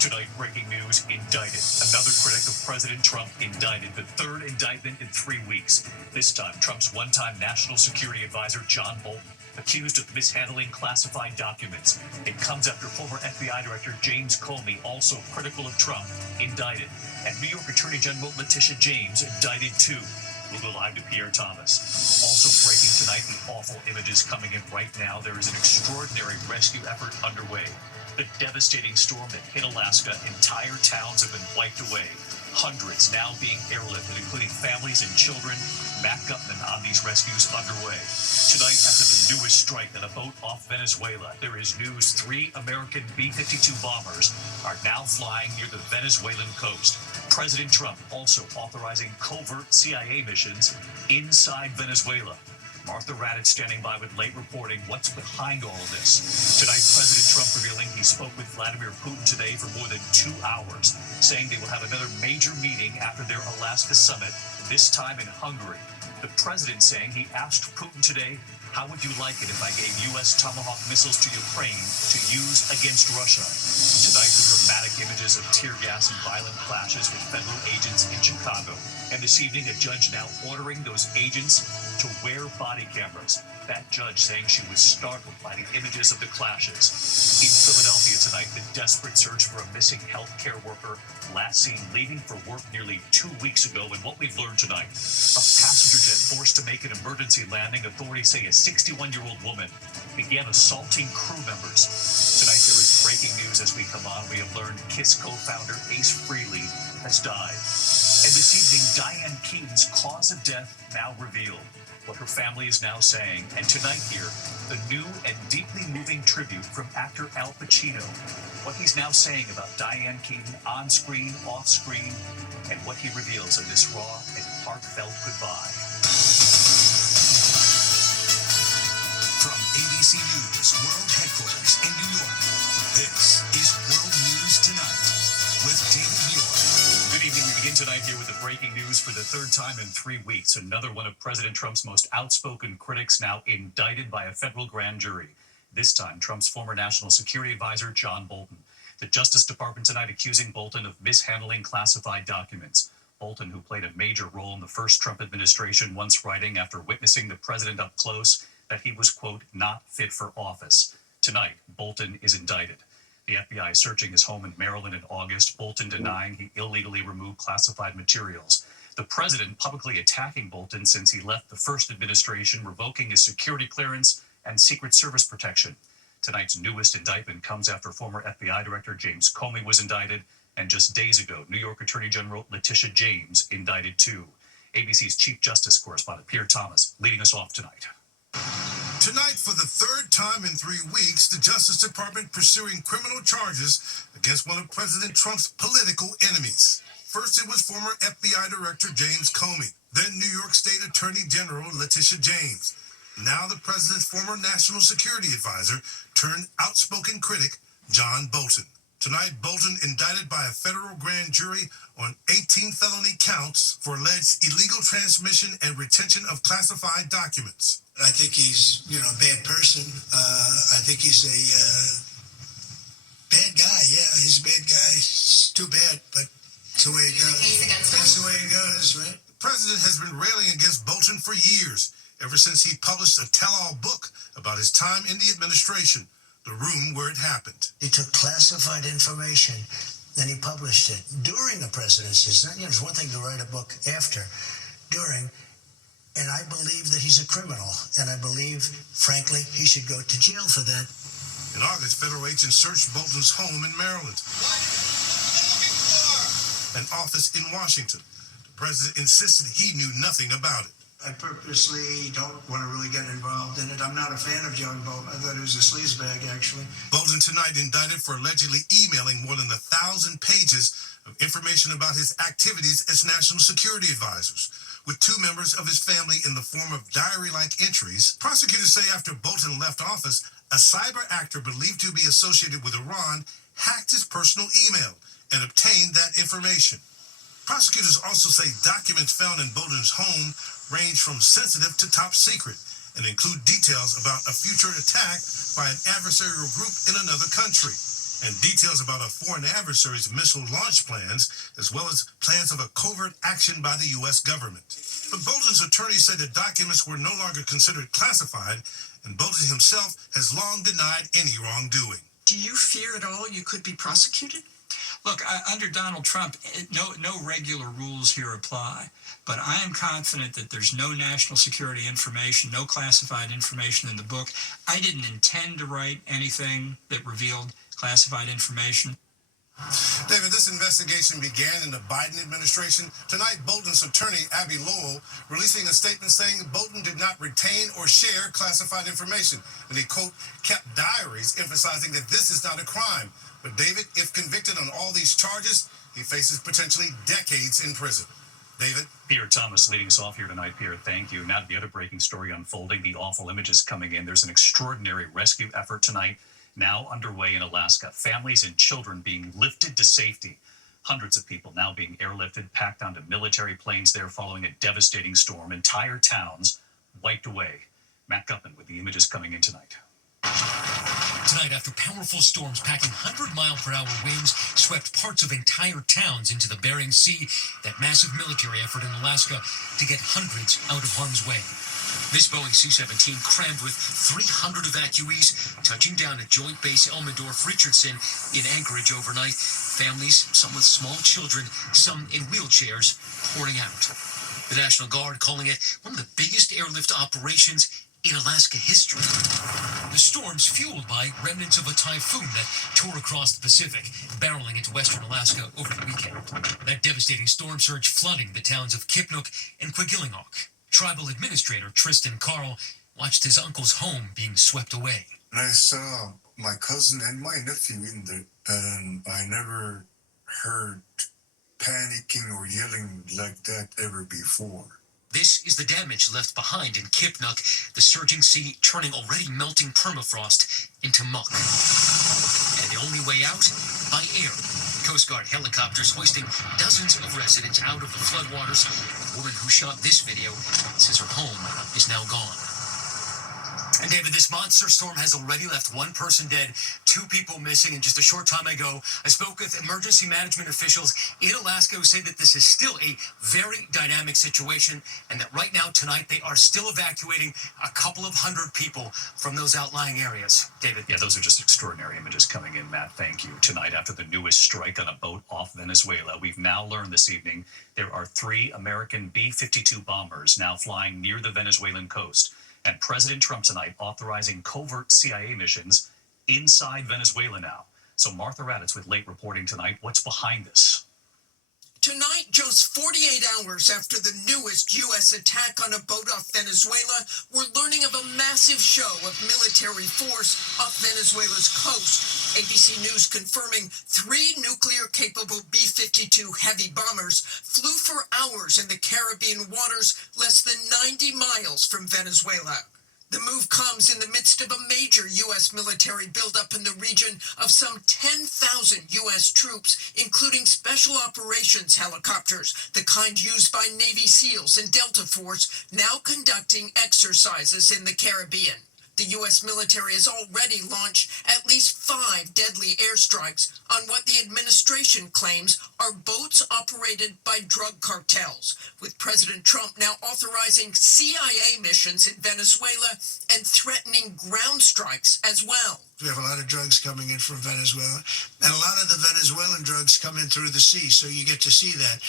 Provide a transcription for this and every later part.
Tonight, breaking news, indicted. Another critic of President Trump indicted. The third indictment in 3 weeks. This time, Trump's one-time national security advisor, John Bolton, accused of mishandling classified documents. It comes after former FBI Director James Comey, also critical of Trump, indicted. And New York Attorney General Letitia James indicted too. We'll go live to Pierre Thomas. Also breaking tonight, the awful images coming in right now. There is an extraordinary rescue effort underway. The devastating storm that hit Alaska, entire towns have been wiped away. Hundreds now being airlifted, including families and children. Matt Gutman on these rescues underway. Tonight, after the newest strike on a boat off Venezuela, there is news 3 American B-52 bombers are now flying near the Venezuelan coast. President Trump also authorizing covert CIA missions inside Venezuela. Martha Raddatz standing by with late reporting. What's behind all of this? Tonight, President Trump revealing he spoke with Vladimir Putin today for more than 2 hours, saying they will have another major meeting after their Alaska summit, this time in Hungary. The president saying he asked Putin today, how would you like it if I gave U.S. Tomahawk missiles to Ukraine to use against Russia? Tonight, the dramatic images of tear gas and violent clashes with federal agents in Chicago. And this evening, a judge now ordering those agents to wear body cameras. That judge saying she was startled by the images of the clashes. In Philadelphia tonight, the desperate search for a missing healthcare worker, last seen leaving for work nearly 2 weeks ago. And what we've learned tonight, a passenger jet forced to make an emergency landing. Authorities say a 61-year-old woman began assaulting crew members. Tonight, there is breaking news as we come on. We have learned KISS co-founder Ace Frehley has died. And this evening, Diane Keaton's cause of death now revealed. What her family is now saying. And tonight here, the new and deeply moving tribute from actor Al Pacino. What he's now saying about Diane Keaton on screen, off screen, and what he reveals in this raw and heartfelt goodbye. From ABC News World Headquarters in New York, this is World News Tonight with David Muir. Good evening. We begin tonight here with the breaking news for the third time in 3 weeks. Another one of President Trump's most outspoken critics now indicted by a federal grand jury. This time, Trump's former national security advisor, John Bolton. The Justice Department tonight accusing Bolton of mishandling classified documents. Bolton, who played a major role in the first Trump administration, once writing after witnessing the president up close that he was, quote, not fit for office. Tonight, Bolton is indicted. The FBI searching his home in Maryland in August, Bolton denying he illegally removed classified materials. The president publicly attacking Bolton since he left the first administration, revoking his security clearance and Secret Service protection. Tonight's newest indictment comes after former FBI Director James Comey was indicted, and just days ago, New York Attorney General Letitia James indicted too. ABC's Chief Justice correspondent Pierre Thomas leading us off tonight. Tonight, for the third time in 3 weeks, the Justice Department pursuing criminal charges against one of President Trump's political enemies. First, it was former FBI Director James Comey, then New York State Attorney General Letitia James. Now the president's former national security advisor turned outspoken critic John Bolton. Tonight, Bolton indicted by a federal grand jury on 18 felony counts for alleged illegal transmission and retention of classified documents. I think he's, a bad person. I think he's a bad guy. Yeah, he's a bad guy. It's too bad, but it's the way it goes. That's the way it goes, right? The president has been railing against Bolton for years, ever since he published a tell-all book about his time in the administration, The Room Where It Happened. He took classified information, then he published it during the presidency. It's not, it's one thing to write a book after, during. And I believe that he's a criminal. And I believe, frankly, he should go to jail for that. In August, federal agents searched Bolton's home in Maryland, an office in Washington. The president insisted he knew nothing about it. I purposely don't want to really get involved in it. I'm not a fan of John Bolton. I thought he was a sleazebag, actually. Bolton tonight indicted for allegedly emailing more than 1,000 pages of information about his activities as national security advisors with 2 members of his family in the form of diary-like entries. Prosecutors say after Bolton left office, a cyber actor believed to be associated with Iran hacked his personal email and obtained that information. Prosecutors also say documents found in Bolton's home range from sensitive to top secret and include details about a future attack by an adversarial group in another country. and details about a foreign adversary's missile launch plans, as well as plans of a covert action by the U.S. government. But Bolton's attorney said the documents were no longer considered classified, and Bolton himself has long denied any wrongdoing. Do you fear at all you could be prosecuted? Look, under Donald Trump, no regular rules here apply. But I am confident that there's no national security information, no classified information in the book. I didn't intend to write anything that revealed classified information. David, this investigation began in the Biden administration. Tonight, Bolton's attorney, Abby Lowell, releasing a statement saying Bolton did not retain or share classified information. And he, quote, kept diaries, emphasizing that this is not a crime. But David, if convicted on all these charges, he faces potentially decades in prison. David? Pierre Thomas leading us off here tonight. Pierre, thank you. Now the other breaking story unfolding, the awful images coming in. There's an extraordinary rescue effort tonight now underway in Alaska. Families and children being lifted to safety. Hundreds of people now being airlifted, packed onto military planes there following a devastating storm. Entire towns wiped away. Matt Gutman with the images coming in tonight. Tonight, after powerful storms packing 100-mile-per-hour winds swept parts of entire towns into the Bering Sea, that massive military effort in Alaska to get hundreds out of harm's way. This Boeing C-17 crammed with 300 evacuees, touching down at Joint Base Elmendorf-Richardson in Anchorage overnight. Families, some with small children, some in wheelchairs, pouring out. The National Guard calling it one of the biggest airlift operations in Alaska history. The storms fueled by remnants of a typhoon that tore across the Pacific, barreling into western Alaska over the weekend. That devastating storm surge flooding the towns of Kipnuk and Quigillingok. Tribal administrator Tristan Carl watched his uncle's home being swept away. And I saw my cousin and my nephew in there, and I never heard panicking or yelling like that ever before. This is the damage left behind in Kipnuk, the surging sea turning already melting permafrost into muck. And the only way out? By air. Coast Guard helicopters hoisting dozens of residents out of the floodwaters. The woman who shot this video says her home is now gone. And David, this monster storm has already left one person dead, 2 people missing. And just a short time ago, I spoke with emergency management officials in Alaska who say that this is still a very dynamic situation and that right now, tonight, they are still evacuating a couple of hundred people from those outlying areas. David? Yeah, those are just extraordinary images coming in, Matt. Thank you. Tonight, after the newest strike on a boat off Venezuela, we've now learned this evening there are 3 American B-52 bombers now flying near the Venezuelan coast. And President Trump tonight authorizing covert CIA missions inside Venezuela now. So Martha Raddatz with late reporting tonight. What's behind this? Tonight, just 48 hours after the newest U.S. attack on a boat off Venezuela, we're learning of a massive show of military force off Venezuela's coast. ABC News confirming 3 nuclear-capable B-52 heavy bombers flew for hours in the Caribbean waters less than 90 miles from Venezuela. The move comes in the midst of a major U.S. military buildup in the region of some 10,000 U.S. troops, including special operations helicopters, the kind used by Navy SEALs and Delta Force, now conducting exercises in the Caribbean. The U.S. military has already launched at least 5 deadly airstrikes on what the administration claims are boats operated by drug cartels, with President Trump now authorizing CIA missions in Venezuela and threatening ground strikes as well. We have a lot of drugs coming in from Venezuela, and a lot of the Venezuelan drugs come in through the sea, so you get to see that.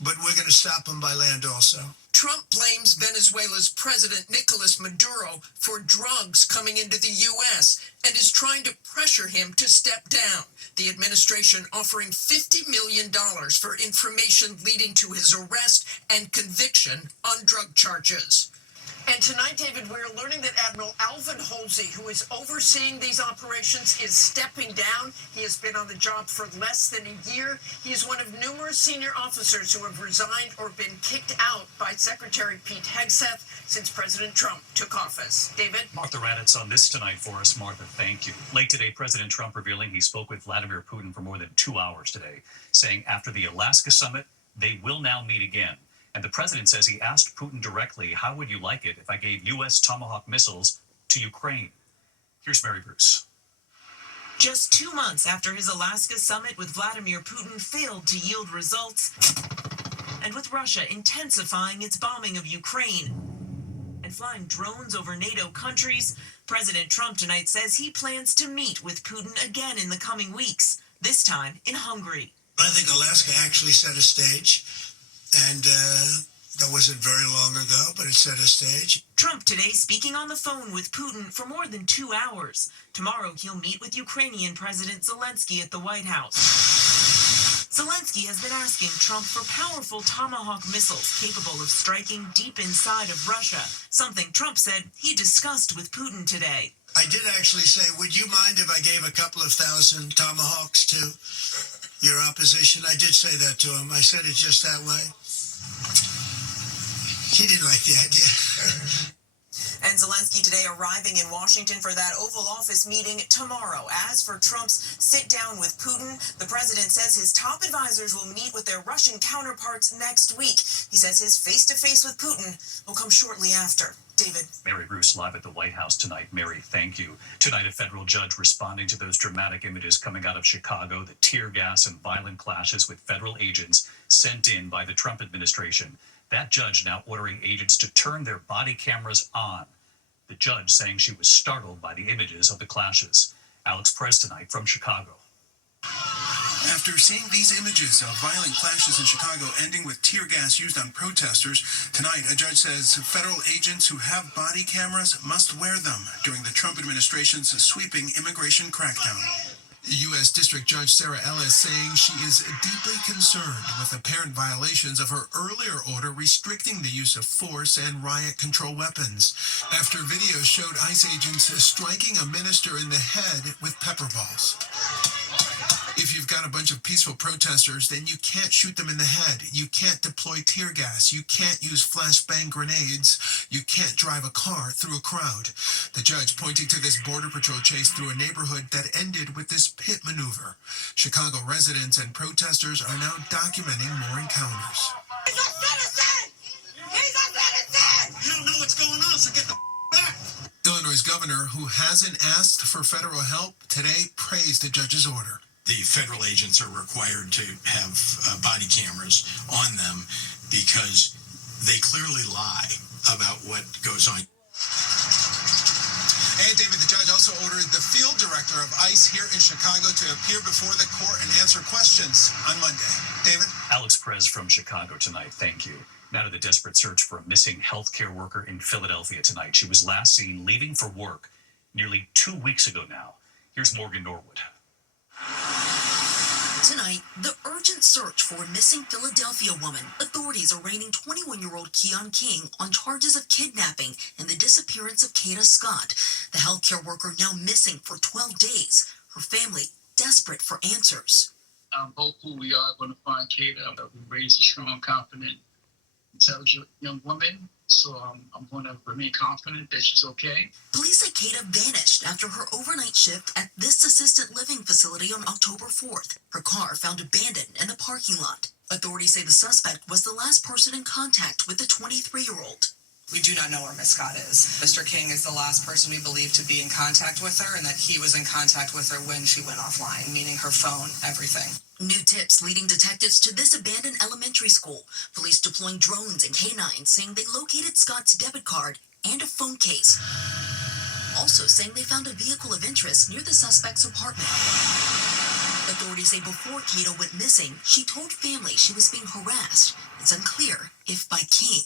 But we're going to stop them by land also. Trump blames Venezuela's President Nicolas Maduro for drugs coming into the U.S. and is trying to pressure him to step down. The administration offering $50 million for information leading to his arrest and conviction on drug charges. And tonight, David, we're learning that Admiral Alvin Halsey, who is overseeing these operations, is stepping down. He has been on the job for less than a year. He is one of numerous senior officers who have resigned or been kicked out by Secretary Pete Hegseth since President Trump took office. David? Martha Raddatz on this tonight for us. Martha, thank you. Late today, President Trump revealing he spoke with Vladimir Putin for more than 2 hours today, saying after the Alaska summit, they will now meet again. And the president says he asked Putin directly, how would you like it if I gave U.S. Tomahawk missiles to Ukraine? Here's Mary Bruce. Just 2 months after his Alaska summit with Vladimir Putin failed to yield results, and with Russia intensifying its bombing of Ukraine and flying drones over NATO countries, President Trump tonight says he plans to meet with Putin again in the coming weeks, this time in Hungary. I think Alaska actually set a stage, and that wasn't very long ago, but it set a stage. Trump today speaking on the phone with Putin for more than 2 hours. Tomorrow he'll meet with Ukrainian President Zelensky at the White House. Zelensky has been asking Trump for powerful Tomahawk missiles capable of striking deep inside of Russia, something Trump said he discussed with Putin today. I did actually say, would you mind if I gave a couple of thousand Tomahawks to your opposition? I did say that to him. I said it just that way. He didn't like the idea. And Zelensky today arriving in Washington for that Oval Office meeting tomorrow. As for Trump's sit down with Putin, the president says his top advisors will meet with their Russian counterparts next week. He says his face-to-face with Putin will come shortly after. David. Mary Bruce live at the White House tonight. Mary, thank you. Tonight, a federal judge responding to those dramatic images coming out of Chicago, the tear gas and violent clashes with federal agents sent in by the Trump administration. That judge now ordering agents to turn their body cameras on. The judge saying she was startled by the images of the clashes. Alex Perez tonight from Chicago. After seeing these images of violent clashes in Chicago ending with tear gas used on protesters, tonight a judge says federal agents who have body cameras must wear them during the Trump administration's sweeping immigration crackdown. U.S. District Judge Sarah Ellis saying she is deeply concerned with apparent violations of her earlier order restricting the use of force and riot control weapons after videos showed ICE agents striking a minister in the head with pepper balls. If you've got a bunch of peaceful protesters, then you can't shoot them in the head. You can't deploy tear gas. You can't use flashbang grenades. You can't drive a car through a crowd. The judge pointing to this Border Patrol chase through a neighborhood that ended with this pit maneuver. Chicago residents and protesters are now documenting more encounters. He's a citizen! He's a citizen! You don't know what's going on, so get the back! Illinois' governor, who hasn't asked for federal help, today praised the judge's order. The federal agents are required to have body cameras on them because they clearly lie about what goes on. And David, the judge also ordered the field director of ICE here in Chicago to appear before the court and answer questions on Monday. David? Alex Perez from Chicago tonight. Thank you. Now to the desperate search for a missing healthcare worker in Philadelphia tonight. She was last seen leaving for work nearly 2 weeks ago now. Here's Morgan Norwood. Tonight, the urgent search for a missing Philadelphia woman. Authorities arraigning 21-year-old Keon King on charges of kidnapping and the disappearance of Kata Scott, the healthcare worker now missing for 12 days. Her family desperate for answers. I'm hopeful we are going to find Kata. We raised a strong, confident, intelligent young woman. So I'm going to remain confident that she's okay. Police say Kata vanished after her overnight shift at this assisted living facility on October 4th. Her car found abandoned in the parking lot. Authorities say the suspect was the last person in contact with the 23-year-old. We do not know where Miss Scott is. Mr. King is the last person we believe to be in contact with her, and that he was in contact with her when she went offline, meaning her phone, everything. New tips leading detectives to this abandoned elementary school. Police deploying drones and canines saying they located Scott's debit card and a phone case. Also saying they found a vehicle of interest near the suspect's apartment. Authorities say before Kata went missing, she told family she was being harassed. It's unclear if by King.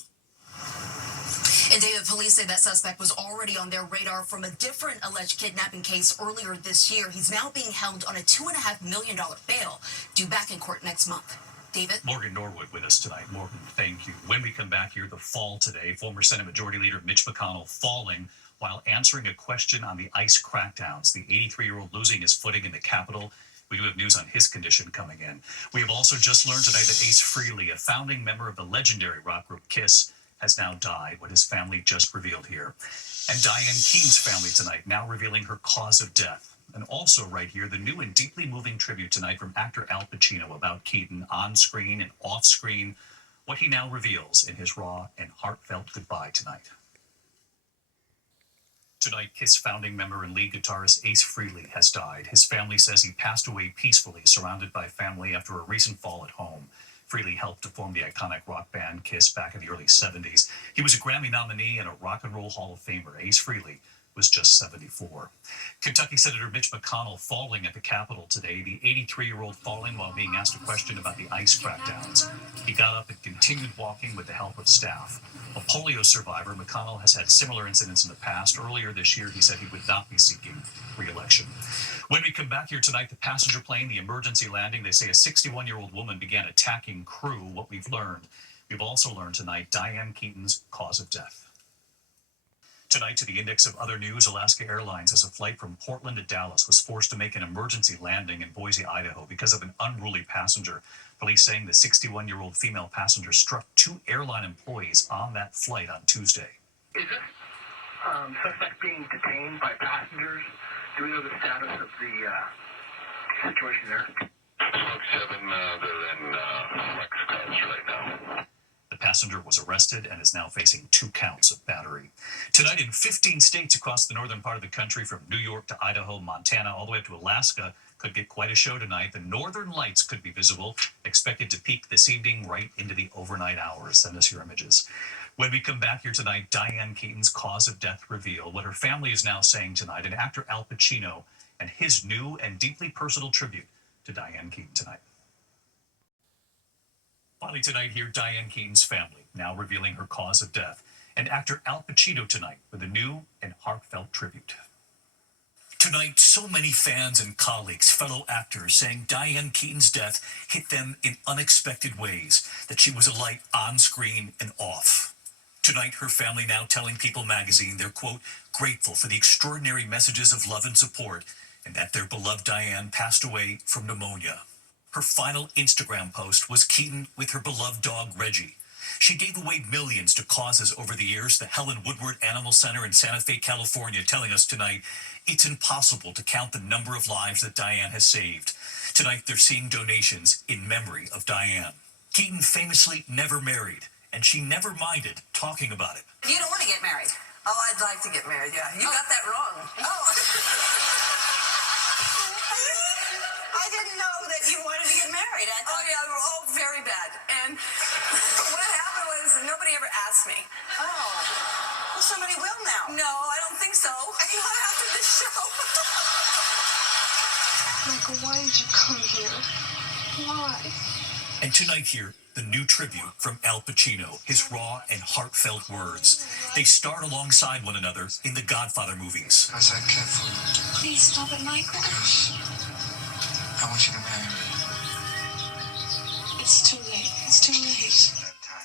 And David, police say that suspect was already on their radar from a different alleged kidnapping case earlier this year. He's now being held on a $2.5 million bail, due back in court next month. David? Morgan Norwood with us tonight. Morgan, thank you. When we come back here, the fall today, former Senate Majority Leader Mitch McConnell falling while answering a question on the ICE crackdowns. The 83-year-old losing his footing in the Capitol. We do have news on his condition coming in. We have also just learned today that Ace Frehley, a founding member of the legendary rock group Kiss, has now died, what his family just revealed here. And Diane Keane's family tonight now revealing her cause of death. And also right here, the new and deeply moving tribute tonight from actor Al Pacino about Keaton on screen and off screen, what he now reveals in his raw and heartfelt goodbye tonight. Tonight, KISS founding member and lead guitarist Ace Frehley has died. His family says he passed away peacefully, surrounded by family after a recent fall at home. Frehley helped to form the iconic rock band KISS back in the early 70s. He was a Grammy nominee and a Rock and Roll Hall of Famer. Ace Frehley was just 74. Kentucky Senator Mitch McConnell falling at the Capitol today. The 83-year-old falling while being asked a question about the ICE crackdowns. He got up and continued walking with the help of staff. A polio survivor, McConnell has had similar incidents in the past. Earlier this year, he said he would not be seeking re-election. When we come back here tonight, the passenger plane, the emergency landing, they say a 61-year-old woman began attacking crew. What we've learned. We've also learned tonight Diane Keaton's cause of death. Tonight, to the index of other news, Alaska Airlines, as a flight from Portland to Dallas was forced to make an emergency landing in Boise, Idaho, because of an unruly passenger. Police saying the 61-year-old female passenger struck 2 airline employees on that flight on Tuesday. Is this suspect being detained by passengers? Do we know the status of the situation there? 7, they're in flex cars right now. The passenger was arrested and is now facing 2 counts of battery. Tonight, in 15 states across the northern part of the country, from New York to Idaho, Montana, all the way up to Alaska, could get quite a show tonight. The northern lights could be visible, expected to peak this evening right into the overnight hours. Send us your images. When we come back here tonight, Diane Keaton's cause of death revealed, what her family is now saying tonight, and actor Al Pacino and his new and deeply personal tribute to Diane Keaton tonight. Finally tonight here, Diane Keaton's family now revealing her cause of death, and actor Al Pacino tonight with a new and heartfelt tribute. Tonight, so many fans and colleagues, fellow actors, saying Diane Keaton's death hit them in unexpected ways, that she was a light on screen and off. Tonight, her family now telling People magazine they're, quote, grateful for the extraordinary messages of love and support, and that their beloved Diane passed away from pneumonia. Her final Instagram post was Keaton with her beloved dog, Reggie. She gave away millions to causes over the years, the Helen Woodward Animal Center in Santa Fe, California, telling us tonight it's impossible to count the number of lives that Diane has saved. Tonight, they're seeing donations in memory of Diane. Keaton famously never married, and she never minded talking about it. You don't want to get married? Oh, I'd like to get married, yeah. You got that wrong. Oh. I didn't know that you wanted to get married. I thought... Oh, yeah, we're all very bad. And what happened was nobody ever asked me. Oh. Well, somebody will now. No, I don't think so. Not after this show. Michael, why did you come here? Why? And tonight here, the new tribute from Al Pacino, his raw and heartfelt words. They starred alongside one another in the Godfather movies. Because I care for you. Please stop it, Michael. Because I want you to marry me. It's too late. It's too late.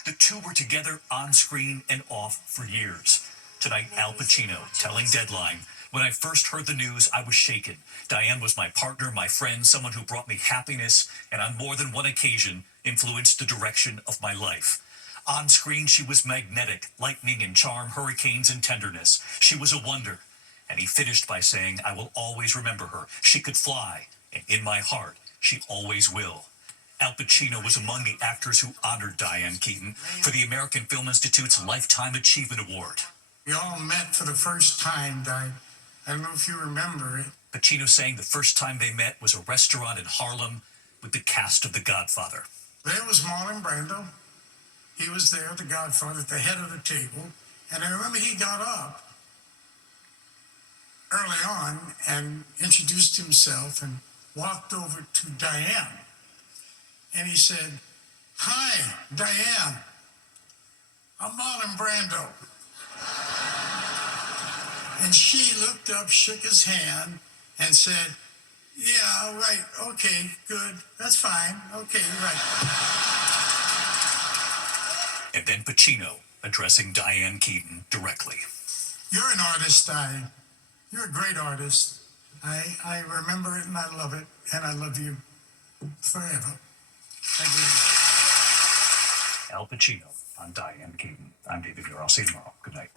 The two were together on screen and off for years. Tonight, Al Pacino telling Deadline, when I first heard the news, I was shaken. Diane was my partner, my friend, someone who brought me happiness, and on more than one occasion, influenced the direction of my life. On screen, she was magnetic, lightning and charm, hurricanes and tenderness. She was a wonder. And he finished by saying, I will always remember her. She could fly, and in my heart, she always will. Al Pacino was among the actors who honored Diane Keaton for the American Film Institute's Lifetime Achievement Award. We all met for the first time, Di. I don't know if you remember it. Pacino saying the first time they met was a restaurant in Harlem with the cast of The Godfather. There was Marlon Brando. He was there, the Godfather, at the head of the table. And I remember he got up early on and introduced himself and walked over to Diane. And he said, "Hi, Diane. I'm Marlon Brando." And she looked up, shook his hand, and said, "Yeah, right, okay, good, that's fine, okay, right." And then Pacino addressing Diane Keaton directly. You're an artist, Di. You're a great artist. I remember it and I love it, and I love you forever. Thank you. Al Pacino on Diane Keaton. I'm David Muir. I'll see you tomorrow. Good night.